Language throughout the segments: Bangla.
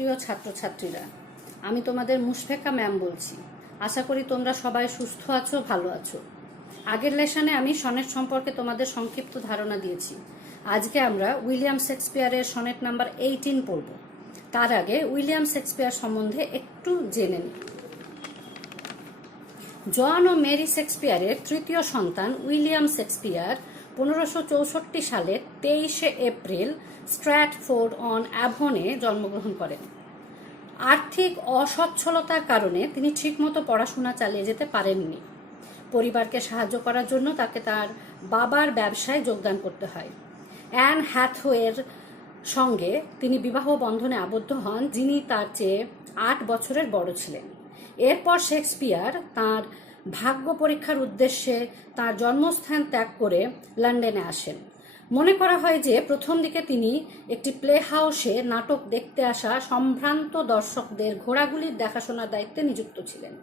সুপ্রিয় ছাত্রছাত্রীরা, আমি তোমাদের মুশফেকা ম্যাম বলছি। আশা করি তোমরা সবাই সুস্থ আছো, ভালো আছো। আগের লেসনে আমি সনেট সম্পর্কে তোমাদের সংক্ষিপ্ত ধারণা দিয়েছি। আজকে আমরা উইলিয়াম শেক্সপিয়ারের সনেট নাম্বার 18 পড়ব। তার আগে উইলিয়াম শেক্সপিয়ার সম্বন্ধে একটু জেনে নিই। জন ও মেরি শেক্সপিয়ারের তৃতীয় সন্তান উইলিয়াম শেক্সপিয়ার 1564 সালের 23 এপ্রিল স্ট্র্যাটফোর্ড অন অ্যাভনে জন্মগ্রহণ করেন। আর্থিক অসচ্ছলতার কারণে তিনি ঠিকমতো পড়াশোনা চালিয়ে যেতে পারেননি। পরিবারকে সাহায্য করার জন্য তাকে তার বাবার ব্যবসায় যোগদান করতে হয়। অ্যান হ্যাথওয়ের সঙ্গে তিনি বিবাহ বন্ধনে আবদ্ধ হন, যিনি তার চেয়ে 8 বছরের বড় ছিলেন। এরপর শেক্সপিয়ার তার ভাগ্য পরীক্ষার উদ্দেশ্যে তার জন্মস্থান ত্যাগ করে লন্ডনে আসেন। মনে করা হয় যে প্রথম দিকে তিনি একটি প্লে হাউসে নাটক দেখতে আসা সম্ভ্রান্ত দর্শকদের ঘোড়াগুলির দেখাশোনার দায়িত্বে নিযুক্ত ছিলেন।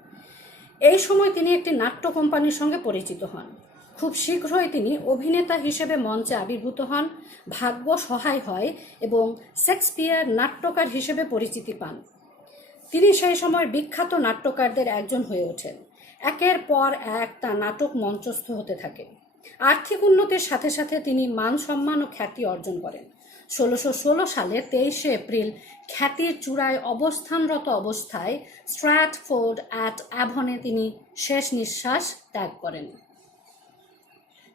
এই সময় তিনি একটি নাট্য কোম্পানির সঙ্গে পরিচিত হন। খুব শীঘ্রই তিনি অভিনেতা হিসেবে মঞ্চে আবির্ভূত হন। ভাগ্য সহায় হয় এবং শেক্সপিয়ার নাট্যকার হিসেবে পরিচিতি পান। তিনি সেই সময় বিখ্যাত নাট্যকারদের একজন হয়ে ওঠেন। একের পর এক তার নাটক মঞ্চস্থ হতে থাকে। আর্থিক উন্নতির সাথে সাথে তিনি মান সম্মান ও খ্যাতি অর্জন করেন। 1616 সালে 23 এপ্রিল খ্যাতির চূড়ায় অবস্থানরত অবস্থায় স্ট্র্যাটফোর্ড অ্যাট অ্যাভনে তিনি শেষ নিঃশ্বাস ত্যাগ করেন।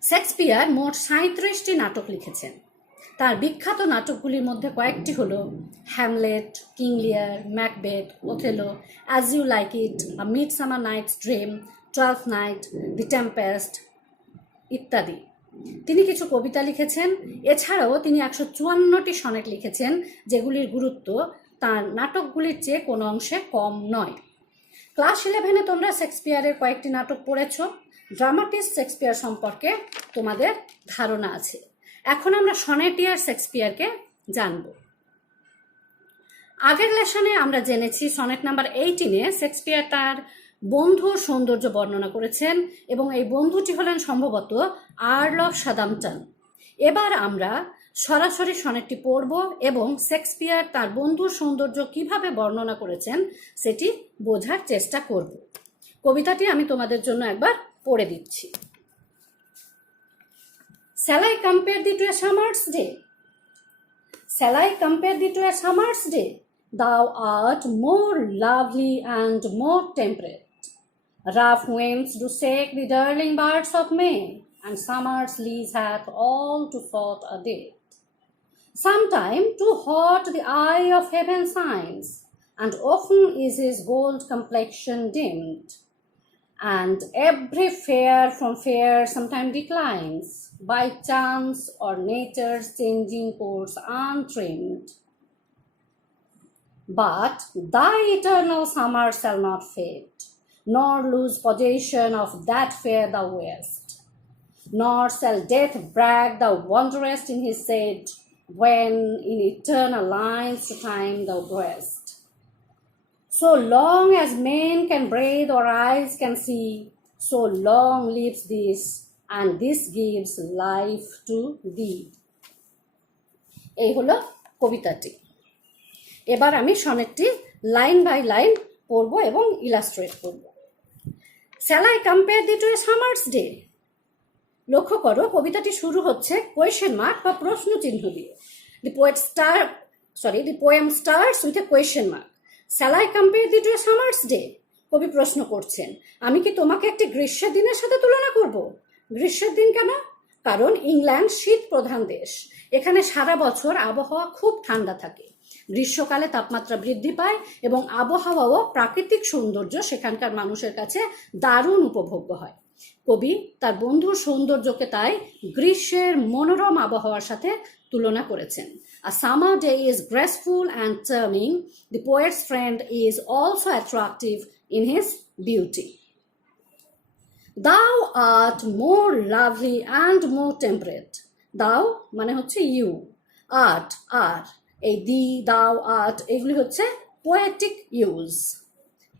শেক্সপিয়ার মোট 37টি নাটক লিখেছেন। তার বিখ্যাত নাটকগুলির মধ্যে কয়েকটি হল Hamlet, King Lear, Macbeth, Othello, as you like it, a midsummer night's dream, 12th night, the Tempest ইত্যাদি। তিনি কিছু কবিতা লিখেছেন। এছাড়াও তিনি 154টি সনেট লিখেছেন, যেগুলির গুরুত্ব তার নাটকগুলির চেয়ে কোনো অংশে কম নয়। ক্লাস 11-এ তোমরা শেক্সপিয়ারের কয়েকটি নাটক পড়েছ। ড্রামাটিস্ট শেক্সপিয়ার সম্পর্কে তোমাদের ধারণা আছে। এখন আমরা সনেটিয়ার শেক্সপিয়ারকে জানব। আগের লেসনে আমরা জেনেছি সনেট নাম্বার 18-এ শেক্সপিয়ার তার বন্ধুর সৌন্দর্য বর্ণনা করেছেন এবং এই বন্ধুটি হলেন সম্ভবত আর্ল অফ সাদাম্পটন। এবার আমরা সরাসরি সনেটটি পড়ব এবং শেক্সপিয়ার তার বন্ধুর সৌন্দর্য কিভাবে বর্ণনা করেছেন সেটি বোঝার চেষ্টা করব। কবিতাটি আমি তোমাদের জন্য একবার পড়ে দিচ্ছি। Shall I compare thee to a summer's day? Shall I compare thee to a summer's day? Thou art more lovely and more temperate. Rough winds do shake the darling birds of May, and summer's lease hath all too short a date. Sometime too hot the eye of heaven shines, and often is his gold complexion dimmed. And every fair from fair sometime declines, by chance or nature's changing course untrimmed. But thy eternal summer shall not fade, nor lose possession of that fair thou wearest. Nor shall death brag thou wanderest in his shade, when in eternal lines to time thou growest. So long as men can breathe or eyes can see, so long lives this, and this gives life to thee. এই হলো কবিতাটি। এবার আমি সনেটটি লাইন বাই লাইন পড়ব এবং ইলাস্ট্রেট করব। Shall I compare thee to a summer's day? লক্ষ্য করো, কবিতাটি শুরু হচ্ছে কোয়েশ্চেন মার্ক বা প্রশ্ন চিহ্ন দিয়ে। The poem starts with a question mark. Shall I compare thee to a summer's day? কবি প্রশ্ন করছেন, আমি কি তোমাকে একটি গ্রীষ্মের দিনের সাথে তুলনা করব? গ্রীষ্মের দিন কেন? কারণ ইংল্যান্ড শীত প্রধান দেশ। এখানে সারা বছর আবহাওয়া খুব ঠান্ডা থাকে। গ্রীষ্মকালে তাপমাত্রা বৃদ্ধি পায় এবং আবহাওয়া ও প্রাকৃতিক সৌন্দর্য সেখানকার মানুষের কাছে দারুণ উপভোগ্য হয়। কবি তার বন্ধুর সৌন্দর্যকে তাই গ্রীষ্মের মনোরম আবহাওয়ার সাথে তুলনা করেছেন। A summer day is graceful and charming. The poet's friend is also attractive in his beauty. Thou art more lovely and more temperate. Thou মানে হচ্ছে you, art are, এই দি, thou, art এগুলি হচ্ছে poetic use.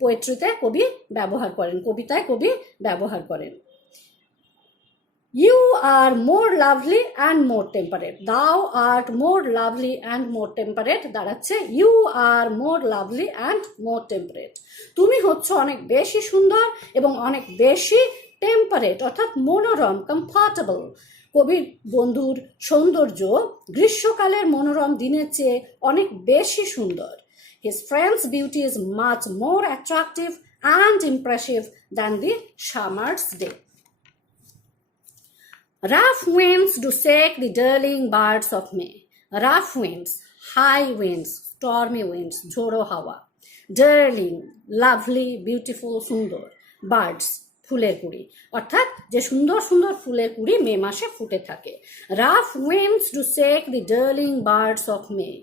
পোয়েট্রিতে কবি ব্যবহার করেন, কবিতায় কবি ব্যবহার করেন। You are more lovely and more temperate. Thou art more lovely and more temperate দাঁড়াচ্ছে you are more lovely and more temperate. তুমি হচ্ছ অনেক বেশি সুন্দর এবং অনেক বেশি টেম্পারেট অর্থাৎ মনোরম, কমফর্টেবল। কবির বন্ধুর সৌন্দর্য গ্রীষ্মকালের মনোরম দিনের চেয়ে অনেক বেশি সুন্দর। His friend's beauty is much more attractive and impressive than the summer's day. Rough winds do shake the darling birds of May. Rough winds, high winds, stormy winds, ঝোড়ো হাওয়া। Darling, lovely, beautiful, সুন্দর। Birds, ফুলের কুড়ি, অর্থাৎ যে সুন্দর সুন্দর ফুলের কুড়ি মে মাসে ফুটে থাকে। Rough winds do shake the darling birds of May.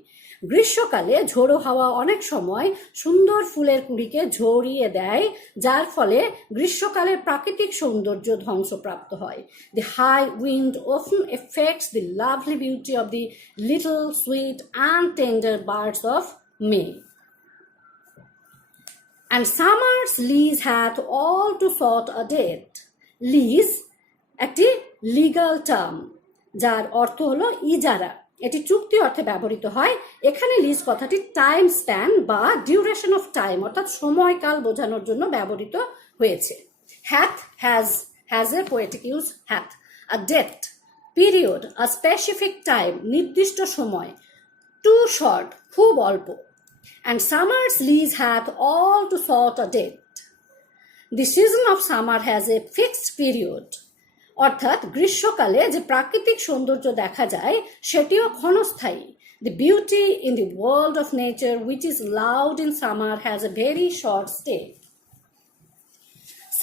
গ্রীষ্মকালে ঝোড়ো হাওয়া অনেক সময় সুন্দর ফুলের কুড়িকে ঝরিয়ে দেয়, যার ফলে গ্রীষ্মকালের প্রাকৃতিক সৌন্দর্য ধ্বংসপ্রাপ্ত হয়। The high wind often affects the lovely beauty of the little sweet and tender birds of May. And summer's lease hath all to sort a date. Lease একটি লিগাল টার্ম, যার অর্থ হলো ইজারা। এটি চুক্তি অর্থে ব্যবহৃত হয়। এখানে লিজ কথাটি টাইম স্প্যান বা ডিউরেশন অফ টাইম অর্থাৎ সময়কাল বোঝানোর জন্য ব্যবহৃত হয়েছে। হ্যাথ হ্যাজ এর poetic use hath. A date, period, a specific time, নির্দিষ্ট সময়। টু শর্ট, খুব অল্প। And summer's lease hath all to sort a date. The season of summer has a fixed period. অর্থাৎ গ্রীষ্মকালে যে প্রাকৃতিক সৌন্দর্য দেখা যায় সেটিও ক্ষণস্থায়ী। The beauty in the world of nature which is loud in summer has a very short stay.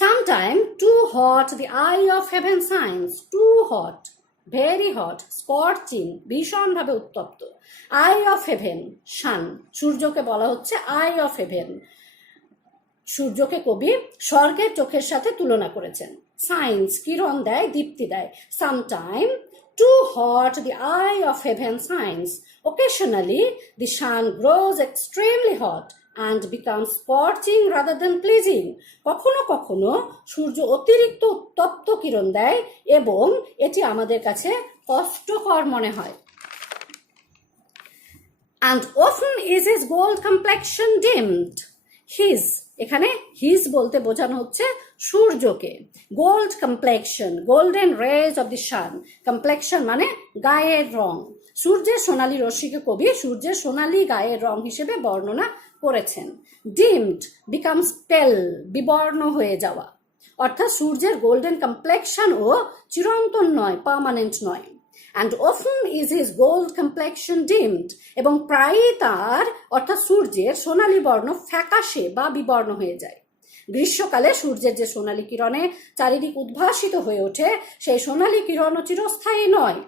Sometime too hot the eye of heaven shines. Too hot, very hot, scorching, ভীষণভাবে উত্তপ্ত। Eye of heaven, sun, সূর্যকে বলা হচ্ছে eye of heaven। সূর্যকে কবি স্বর্গের চোখের সাথে তুলনা করেছেন। সাইন্স, কিরণ দেয়, দীপ্তি দেয়। Sometime too hot the eye of heaven shines. Occasionally the sun grows extremely hot and becomes scorching rather than pleasing. কখনো কখনো সূর্য অতিরিক্ত উত্তপ্ত কিরণ দেয় এবং এটি আমাদের কাছে কষ্টকর মনে হয়। And often is his gold complexion dimmed. His, এখানে হিজ বলতে বোঝানো হচ্ছে সূর্যকে। Gold complexion, golden rays of the sun. Complexion মানে গায়ের রং। সূর্যের সোনালী রশ্মিকে কবি সূর্যের সোনালী গায়ের রং হিসেবে বর্ণনা করেছেন। ডিমড বিকামস পেল, বিবর্ণ হয়ে যাওয়া। অর্থাৎ সূর্যের গোল্ডেন কমপ্লেকশন ও চিরন্তন নয়, পার্মানেন্ট নয়। And often is his gold complexion dimmed. এবং প্রায়ই তার অর্থাৎ সূর্যের সোনালী বর্ণ ফ্যাকাশে বা বিবর্ণ হয়ে যায়। গ্রীষ্মকালে সূর্যের যে সোনালী কিরণে চারিদিক উদ্ভাসিত হয়ে ওঠে সেই সোনালী কিরণও চিরস্থায়ী নয়।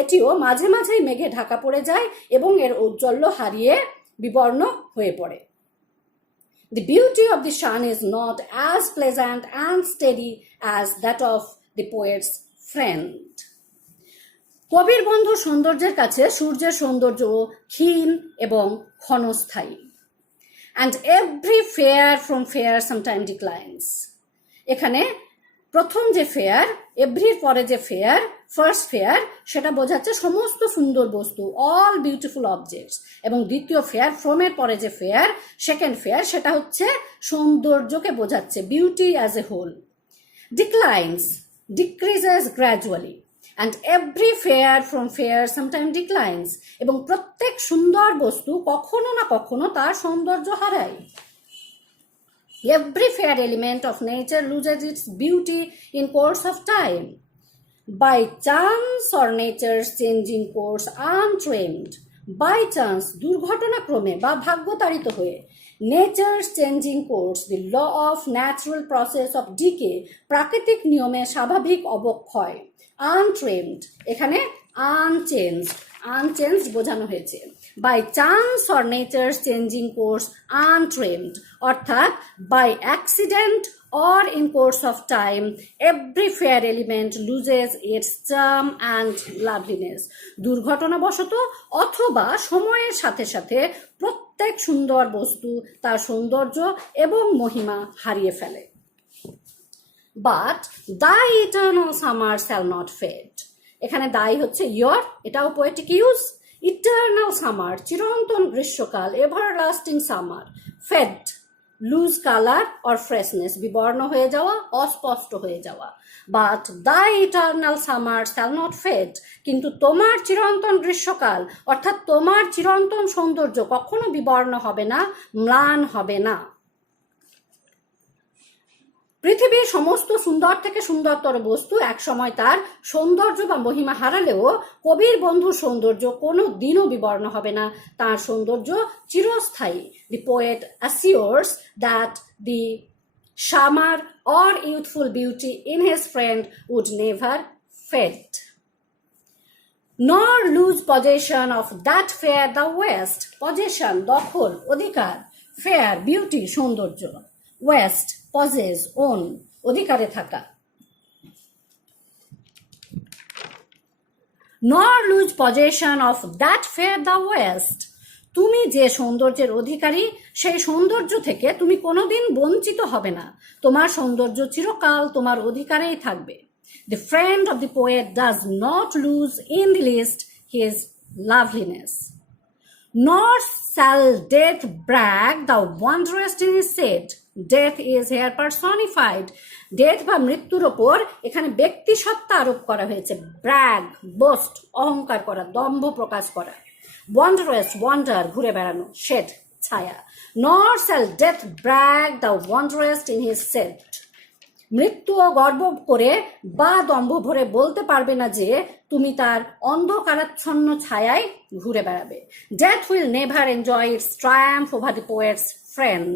এটিও মাঝে মাঝেই মেঘে ঢাকা পড়ে যায় এবং এর ঔজ্জ্বল্য হারিয়ে বিবর্ণ হয়ে পড়ে। The beauty of the sun is not as pleasant and steady as that of the poet's friend. কবির বন্ধু সৌন্দর্যের কাছে সূর্যের সৌন্দর্য ক্ষীণ এবং ক্ষণস্থায়ী। And every fair from fair sometime declines. এখানে প্রথম যে ফেয়ার, এভরির পরে যে ফেয়ার, ফার্স্ট ফেয়ার, সেটা বোঝাচ্ছে সমস্ত সুন্দর বস্তু, অল বিউটিফুল অবজেক্টস। এবং দ্বিতীয় ফেয়ার, ফ্রমের পরে যে ফেয়ার, সেকেন্ড ফেয়ার, সেটা হচ্ছে সৌন্দর্যকে বোঝাচ্ছে, beauty as a whole. Declines, decreases gradually. And every fair from fair sometime declines. এবং প্রত্যেক সুন্দর বস্তু কখনো না কখনো তার সৌন্দর্য হারায়। Every fair element of nature loses its beauty in course of time. By chance or nature's changing course untrained. By chance, দুর্ঘটনাক্রমে বা ভাগ্যতাড়িত হয়ে। Nature's changing course, the law of natural process of decay, প্রাকৃতিক নিয়মে স্বাভাবিক অবক্ষয়। Untrained, এখানে unchanged বোঝানো হয়েছে। By chance or nature's changing course untrained, অর্থাৎ by accident or in course of time, every fair element loses its charm and loveliness. দুর্ঘটনাবশত অথবা সময়ের সাথে সাথে প্রত্যেক সুন্দর বস্তু তার সৌন্দর্য এবং মহিমা হারিয়ে ফেলে। but thy eternal summer shall not fade. এখানে দাই হচ্ছে your, এটাও পোয়েটিক ইউজ। ইটার্নাল সামার, চিরন্তন গ্রীষ্মকাল, everlasting summer. Fade, lose colour or freshness, বিবর্ণ হয়ে যাওয়া, অস্পষ্ট হয়ে যাওয়া। But the eternal summer shall not fade, কিন্তু তোমার চিরন্তন গ্রীষ্মকাল অর্থাৎ তোমার চিরন্তন সৌন্দর্য কখনো বিবর্ণ হবে না, ম্লান হবে না। পৃথিবীর সমস্ত সুন্দর থেকে সুন্দরতর বস্তু একসময় তার সৌন্দর্য বা মহিমা হারালেও কবির বন্ধুর সৌন্দর্য কোনো দিনও বিবর্ণ হবে না, তার সৌন্দর্য চিরস্থায়ী। দি poet assures that the summer or youthful beauty in his friend would never fade, nor lose possession of that fair the west. Possession, দখল, অধিকার, fair, beauty, সৌন্দর্য, west, possess, own, অধিকারে থাকা। nor lose possession of that fair the west. তুমি যে সৌন্দর্যের অধিকারী সেই সৌন্দর্য থেকে তুমি কোনোদিন বঞ্চিত হবে না, তোমার সৌন্দর্য চিরকাল তোমার অধিকারেই থাকবে। The friend of the poet does not lose in the least his loveliness. Nor shall death brag the wondrous in his said. Death is here personified. Death বা মৃত্যুর ওপর এখানে ব্যক্তি সত্তা আরোপ করা হয়েছে। ব্র্যাগ, বোস্ট, অহংকার করা, দম্ভ প্রকাশ করা। Wondrous, wonder, ঘুরে বেড়ানো। shed, ছায়া। Nor shall death brag the wondrous in his said. মৃত্যুও গর্ব করে বা দম্ভ ভরে বলতে পারবে না যে তুমি তার অন্ধকারাচ্ছন্ন ছায়ায় ঘুরে বেড়াবে। Death will never enjoy its triumph over the poet's friend.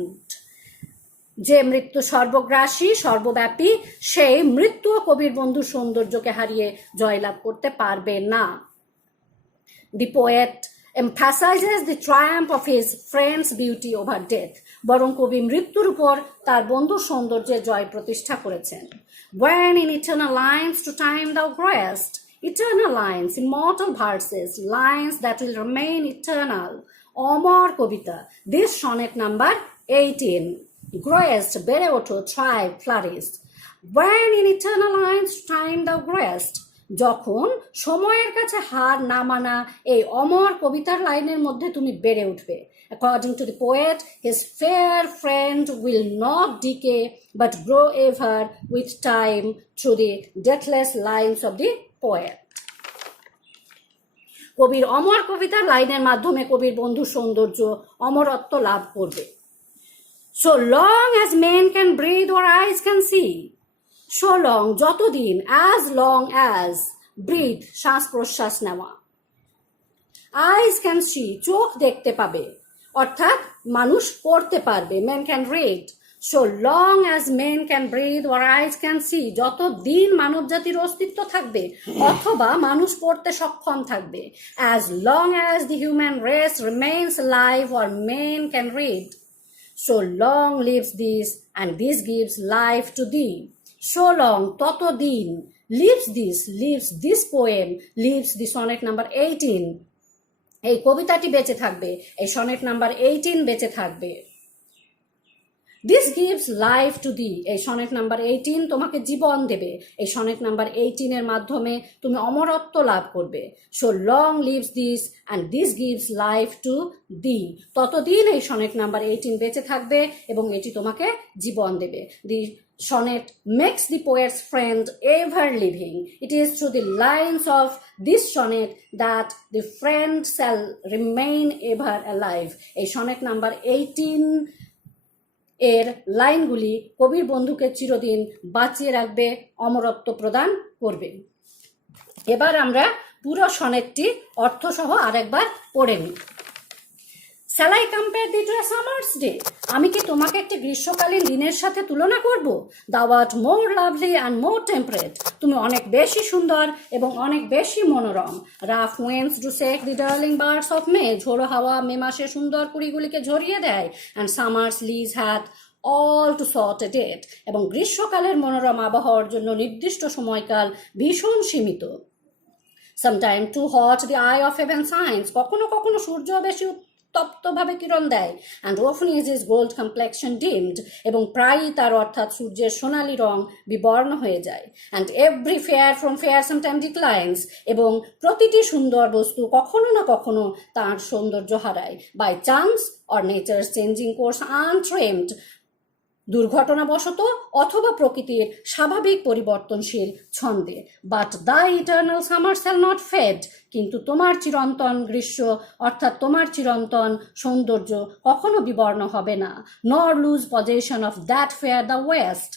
যে মৃত্যু সর্বগ্রাসী, সর্বব্যাপী, সেই মৃত্যু কবির বন্ধুর সৌন্দর্যকে হারিয়ে জয়লাভ করতে পারবে না। The poet emphasizes the triumph of his friend's beauty over death. বরং কবি মৃত্যুর উপর তার বন্ধুর সৌন্দর্যের জয় প্রতিষ্ঠা করেছেন। When in eternal lines to time thou growest, eternal lines, immortal verses, lines that will remain eternal, Amar Kabita. This sonnet number 18. Growest, বেড়ে ওঠো, thrive, flourish. When in eternal lines to time thou growest, যখন সময়ের কাছে হার না মানা এই অমর কবিতার লাইনের মধ্যে তুমি বেড়ে উঠবে। According to the poet, his fair friend will not decay but grow ever with time through the deathless lines of the poet. কবির অমর কবিতার লাইনের মাধ্যমে কবির বন্ধুর সৌন্দর্য অমরত্ব লাভ করবে। So long as men can breathe or eyes can see. So long, যতদিন, as long as, breathe, শ্বাস প্রশ্বাস নেওয়া। Eyes can see, চোখ দেখতে পাবে, অর্থাৎ মানুষ পড়তে পারবে। Men can read. So long as men can breathe or eyes can see, যতদিন মানব জাতির অস্তিত্ব থাকবে অথবা মানুষ পড়তে সক্ষম থাকবে। As long as the human race remains alive or men can read. So long lives this and this gives life to thee. So long, ততদিন, lives this poem, lives the sonnet number 18. এই কবিতাটি বেঁচে থাকবে, এই সনেট নাম্বার 18 বেঁচে থাকবে। This gives life to thee, এই সনেট নাম্বার 18 তোমাকে জীবন দেবে। এই সনেট নাম্বার 18 এর মাধ্যমে তুমি অমরত্ব লাভ করবে। So long lives this and this gives life to thee. ততদিন এই সনেট নাম্বার 18 বেঁচে থাকবে এবং এটি তোমাকে জীবন দেবে। The sonnet makes the poet's friend ever living. It is through the lines of this sonnet that the friend shall remain ever alive. এই sonnet number 18 এর লাইনগুলি কবির বন্ধুকে চিরদিন বাঁচিয়ে রাখবে, অমরত্ব প্রদান করবে। এবার আমরা পুরো সনেটটি অর্থসহ আরেকবার পড়ে নিই। Shall I compare thee to a summer's day? আমি কি তোমাকে একটি গ্রীষ্মকালীন দিনের সাথে তুলনা করব? Thou art more lovely and more temperate. তুমি অনেক বেশি সুন্দর এবং অনেক বেশি মনোরম। Rough winds do shake the darling birds of May. ঝোড়ো হাওয়া মে মাসে সুন্দর কুড়িগুলিকে ঝরিয়ে দেয়। And summer's lease hath all to sort a date. এবং গ্রীষ্মকালের মনোরম আবহাওয়ার জন্য নির্দিষ্ট সময়কাল ভীষণ সীমিত। Sometime too hot the eye of heaven shines. কখনো কখনো সূর্য বেশি উত্তপ্তভাবে কিরণ দেয়, and often is his gold complexion dimmed, এবং প্রায়ই তার অর্থাৎ সূর্যের সোনালী রং বিবর্ণ হয়ে যায়, and every fair from fair sometimes declines, এবং প্রতিটি সুন্দর বস্তু কখনো না কখনো তার সৌন্দর্য হারায়, by chance or nature's changing course untrimmed, দুর্ঘটনাবশত অথবা প্রকৃতির স্বাভাবিক পরিবর্তনশীল ছন্দে। But the eternal summer shall not fade, কিন্তু তোমার চিরন্তন গ্রীষ্ম অর্থাৎ তোমার চিরন্তন সৌন্দর্য কখনো বিবর্ণ হবে না। Nor lose possession of that fair thou owest,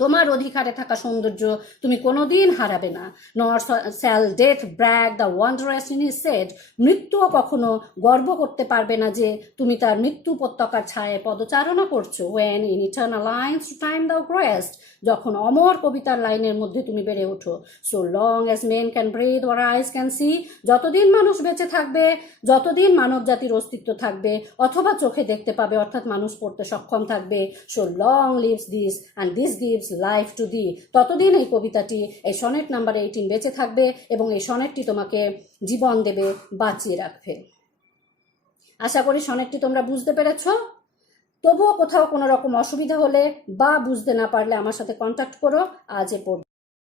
তোমার অধিকারে থাকা সৌন্দর্য তুমি কোনোদিন হারাবে না। Nor shall death brag thou wander'st in his shade, মৃত্যুও কখনো গর্ব করতে পারবে না যে তুমি তার মৃত্যু উপত্যকার ছায়ায় পদচারণা করছো। When in eternal lines to time thou growest, যখন অমর কবিতার লাইনের মধ্যে তুমি বেড়ে ওঠো। So long as men can breathe or eyes can see, যতদিন মানুষ বেঁচে থাকবে, যতদিন মানব জাতির অস্তিত্ব থাকবে অথবা চোখে দেখতে পাবে অর্থাৎ মানুষ পড়তে সক্ষম থাকবে, so long lives this and this gives life to thee, ততদিন এই কবিতাটি, এই সনেট নাম্বার 18 বেঁচে থাকবে এবং এই সনেটটি তোমাকে জীবন দেবে, বাঁচিয়ে রাখবে। আশা করি সনেটটি তোমরা বুঝতে পেরেছ। তবুও কোথাও কোনো রকম অসুবিধা হলে বা বুঝতে না পারলে আমার সাথে কন্ট্যাক্ট করো। আজ এ পর্যন্ত।